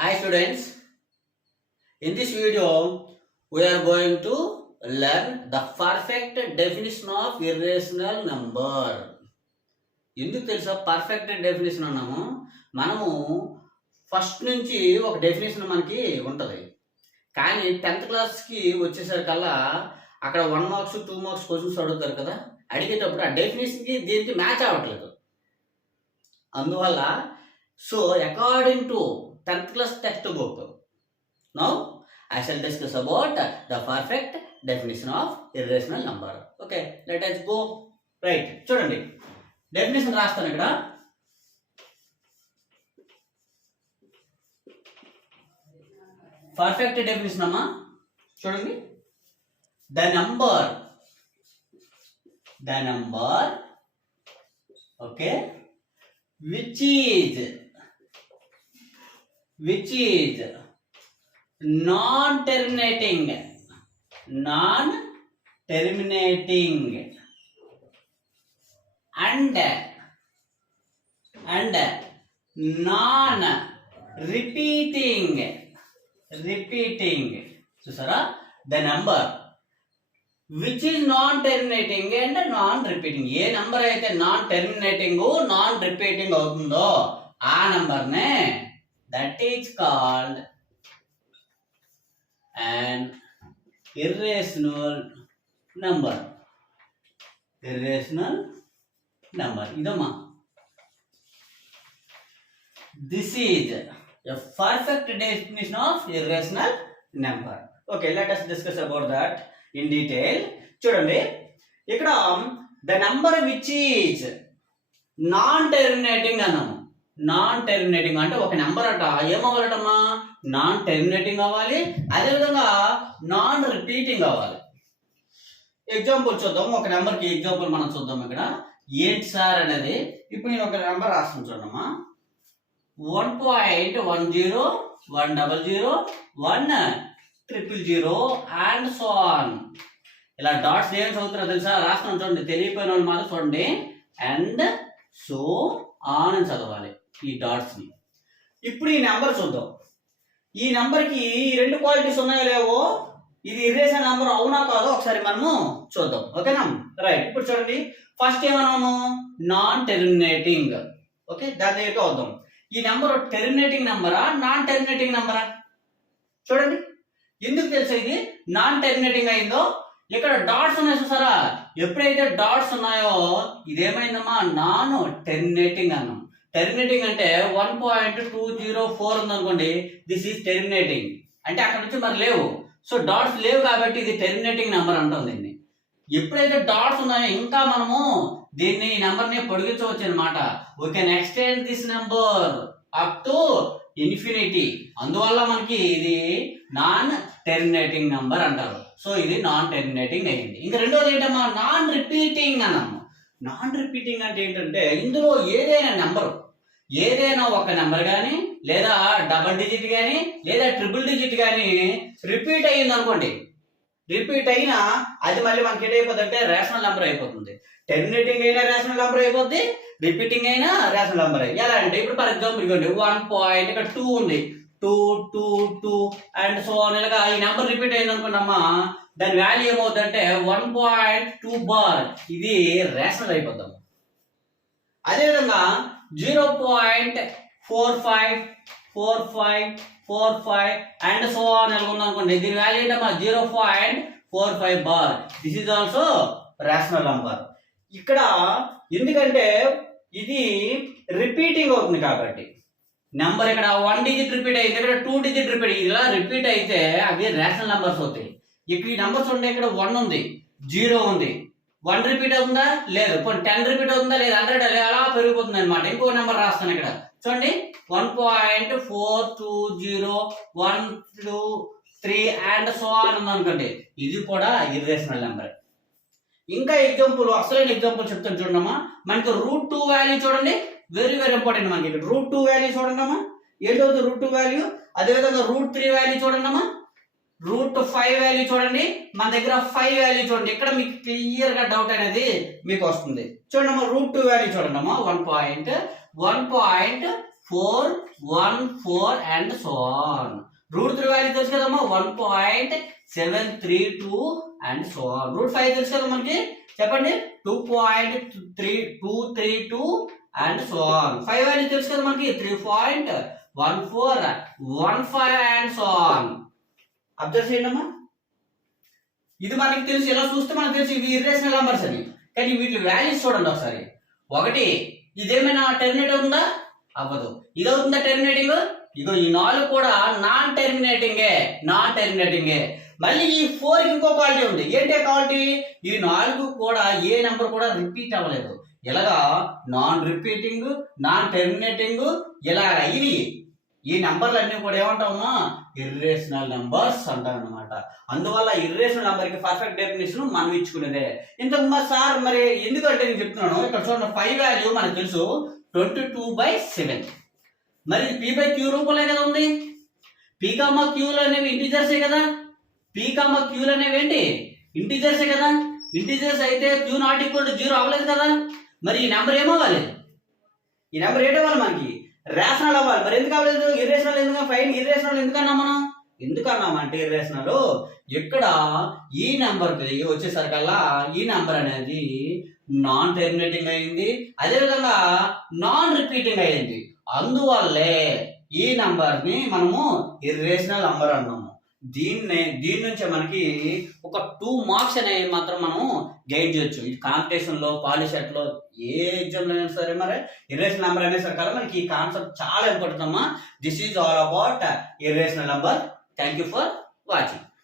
Hi students, in this video we are going to learn the perfect definition of irrational number. ఎందుకు తెలుసా? Perfect definition అన్నాము. మనము first నుంచి ఒక definition మనకి ఉంటుంది. కానీ టెన్త్ క్లాస్కి వచ్చేసరికల్లా అక్కడ one marks two marks questions అడుగుతారు కదా? అడిగేటప్పుడు ఆ డెఫినేషన్కి దీనికి మ్యాచ్ అవ్వట్లేదు. అందువల్ల so according to tenth class text book now I shall discuss about the perfect definition of irrational number okay let's go right చూడండి. డెఫినేషన్ రాస్తాను ఇక్కడ. పర్ఫెక్ట్ డెఫినేషన్ అమ్మా. చూడండి. The number the number okay which is which is non terminating non terminating and and non repeating repeating చూసారా? The number which is non terminating and non repeating a number అయితే non terminating non repeating అవుతుందో ఆ నెంబర్నే that is called an irrational number irrational number idama this is a perfect definition of irrational number okay let us discuss about that in detail చూడండి ఇక్కడ the number which is non terminating అన్నాము non terminating అంటే ఒక number అట. ఏమవ్వాలటమ్మా? Non terminating అవ్వాలి. అదేవిధంగా non repeating అవ్వాలి. Example చూద్దాం. ఒక నెంబర్కి ఎగ్జాంపుల్ మనం చూద్దాం ఇక్కడ. ఏంటి సార్ అనేది? ఇప్పుడు నేను ఒక నెంబర్ రాస్తాను చూడమ్మా. One point one zero one double zero one triple zero and so on ఇలా డాట్స్ ఏం చదువుతారో తెలుసా? రాస్తున్నాను చూడండి. తెలియపోయిన వాళ్ళు మాత్రం చూడండి. అండ్ సో ఆన్ అని చదవాలి. ఈ డాట్స్ని. ఇప్పుడు ఈ నెంబర్ చూద్దాం. ఈ నెంబర్కి ఈ రెండు క్వాలిటీస్ ఉన్నాయో లేవో ఇది ఇరేషన్ నెంబర్ అవునా కాదో ఒకసారి మనము చూద్దాం. ఓకేనా రైట్ ఇప్పుడు చూడండి. ఫస్ట్ ఏమన్నాము? నాన్ టెర్మినేటింగ్ ఓకే దాని దగ్గరికి వద్దాం. ఈ నెంబర్ టెర్మినేటింగ్ నెంబరా నాన్ టెర్మినేటింగ్ నెంబరా చూడండి. ఎందుకు తెలిసేది ఇది? నాన్ టెర్మినేటింగ్ అయిందో? ఇక్కడ డాట్స్ ఉన్నాయి చూసారా? ఎప్పుడైతే డాట్స్ ఉన్నాయో ఇదేమైందమ్మా? నాన్ టెర్మినేటింగ్ అన్నాం. టెర్మినేటింగ్ అంటే one point two zero four ఉందనుకోండి దిస్ ఈజ్ టెర్మినేటింగ్ అంటే అక్కడ నుంచి మరి లేవు. సో డాట్స్ లేవు కాబట్టి ఇది టెర్మినేటింగ్ నెంబర్ అంటాం దీన్ని. ఎప్పుడైతే డాట్స్ ఉన్నాయో ఇంకా మనము దీన్ని ఈ నెంబర్ని పొడిగించవచ్చు అనమాట we can extend this number up to infinity అందువల్ల మనకి ఇది నాన్ టెర్మినేటింగ్ నెంబర్ అంటారు. సో ఇది నాన్ టెర్మినేటింగ్ అయింది. ఇంకా రెండోది ఏంటమ్మా? నాన్ రిపీటింగ్ అన్నాము. నాన్ రిపీటింగ్ అంటే ఏంటంటే ఇందులో ఏదైనా నెంబర్ ఏదైనా ఒక నెంబర్ కానీ లేదా డబల్ డిజిట్ కానీ లేదా ట్రిపుల్ డిజిట్ కానీ రిపీట్ అయ్యింది అనుకోండి. రిపీట్ అయినా అది మళ్ళీ మనకి ఏదైపోతుంది అంటే రేషనల్ నెంబర్ అయిపోతుంది. టెర్మినేటింగ్ అయినా రేషనల్ నెంబర్ అయిపోద్ది రిపీటింగ్ అయినా రేషనల్ నెంబర్ ఎలా అంటే ఇప్పుడు ఫర్ ఎగ్జాంపుల్ ఇవ్వండి వన్ పాయింట్ ఇక్కడ టూ ఉంది. Two two two and so ఇలాగా ఈ నెంబర్ రిపీట్ అయింది దాని వాల్యూ ఏమవుతుందంటే వన్ పాయింట్ టూ బార్ ఇది రేషనల్ అయిపోతాం అదేవిధంగా zero point four five four five four five and so అని అనుకున్నాం అనుకోండి దీని వాల్యూ ఏంటమ్మా? Zero point four five bar this is also rational number ఇక్కడ ఎందుకంటే ఇది రిపీటింగ్ అవుతుంది కాబట్టి. నెంబర్ ఇక్కడ వన్ డిజిట్ రిపీట్ అయితే ఇక్కడ టూ డిజిట్ రిపీట్ ఇలా రిపీట్ అయితే అవి రేషనల్ నెంబర్స్ అవుతాయి. ఇక్కడ ఈ నెంబర్స్ ఉంటే ఇక్కడ వన్ ఉంది జీరో ఉంది. వన్ రిపీట్ అవుతుందా? లేదు. పోనీ టెన్ రిపీట్ అవుతుందా? లేదు. హండ్రెడ్ అలా పెరిగిపోతుంది అనమాట ఇంకో నెంబర్ రాస్తాను ఇక్కడ. చూడండి. One point four two zero one two three and so అని ఉంది అనుకోండి. ఇది కూడా ఇర్రేషనల్ నెంబర్ ఇంకా ఎగ్జాంపుల్ అసలైన ఎగ్జాంపుల్ చెప్తాను చూడమ్మా మనకి రూట్ టూ వాల్యూ చూడండి. వెరీ వెరీ ఇంపార్టెంట్ మనకి ఇక్కడ రూట్ టూ వాల్యూ చూడండి అమ్మా. ఏంటవుతుంది రూట్ టూ వాల్యూ అదేవిధంగా రూట్ త్రీ వాల్యూ చూడండి అమ్మా. రూట్ ఫైవ్ వాల్యూ చూడండి. మన దగ్గర ఫైవ్ వాల్యూ చూడండి. ఇక్కడ మీకు క్లియర్గా డౌట్ అనేది మీకు వస్తుంది. చూడండి అమ్మా రూట్ టూ వాల్యూ చూడండి అమ్మా. One point one point four one four and so on root three value తెలుసు కదమ్మా. One point seven three two and so on root five తెలుసు కదా మనకి? చెప్పండి. Two point three two three two and so on five value తెలుసు కదా మనకి? Three point one four one five and so on observe చేయండి అమ్మా ఇది మనకి తెలుసు. ఇలా చూస్తే మనకు తెలుసు ఇవి ఇర్రేషనల్ నంబర్స్ అని. కానీ వీటి వాల్యూస్ చూడండి ఒకసారి. ఒకటి ఇదేమైనా టెర్మినేట్ ఉందా? అవ్వదు. ఇది అవుతుందా టెర్మినేటింగ్ ఇదో ఈ నాలుగు కూడా నాన్ టెర్మినేటింగే నాన్ టెర్మినేటింగే మళ్ళీ ఈ ఫోర్ ఇంకో క్వాలిటీ ఉంది. ఏంటి క్వాలిటీ ఈ నాలుగు కూడా ఏ నెంబర్ కూడా రిపీట్ అవ్వలేదు. ఇలాగా నాన్ రిపీటింగ్ నాన్ టెర్మినేటింగ్ ఇలా ఇవి. ఈ నెంబర్లన్నీ కూడా ఏమంటామా ఇర్రేషనల్ నెంబర్స్ అంటాం అనమాట అందువల్ల ఇర్రేషనల్ నెంబర్కి పర్ఫెక్ట్ డెఫినేషన్ మనం ఇచ్చుకునేదే. ఇంతకు మా సార్ మరి ఎందుకంటే నేను చెప్తున్నాను ఇక్కడ చూడండి ఫైవ్ వాల్యూ మనకు తెలుసు ట్వంటీ టూ బై సెవెన్ మరి పీ బై క్యూ రూపంలో కదా ఉంది? పీకామా క్యూలు అనేవి ఇంటీజర్సే కదా? పీకామా క్యూలు అనేవి ఏంటి? ఇంటీజర్సే కదా? ఇంటీజర్స్ అయితే q not equal to zero అవ్వలేదు కదా? మరి ఈ నెంబర్ ఏమవ్వాలి? ఈ నెంబర్ ఏటవ్వాలి మనకి? రేషనల్ అవ్వాలి. మరి ఎందుకు అవ్వలేదు? ఇర్రేషనల్ ఎందుకు? ఫైన్ ఇర్రేషనల్ ఎందుకన్నా మనం? ఎందుకన్నామంటే ఇర్రేషనల్ ఇక్కడ ఈ నెంబర్ వచ్చేసరికల్లా ఈ నెంబర్ అనేది నాన్ టెర్మినేటింగ్ అయింది. అదేవిధంగా నాన్ రిపీటింగ్ అయింది. అందువల్లే ఈ నంబర్ని మనము ఇర్రేషనల్ నంబర్ అన్నాము. దీన్నే దీని నుంచి మనకి ఒక టూ మార్క్స్ అనేవి మాత్రం మనం గైడ్ చేయొచ్చు. ఇది కాంపిటీషన్లో లో ఏ ఎగ్జామ్లో అయినా సరే మరి ఇర్రేషనల్ సరే కదా మనకి ఈ కాన్సెప్ట్ చాలా ఇంపార్టెంట్ అమ్మా. This is all about irrational number thank you for watching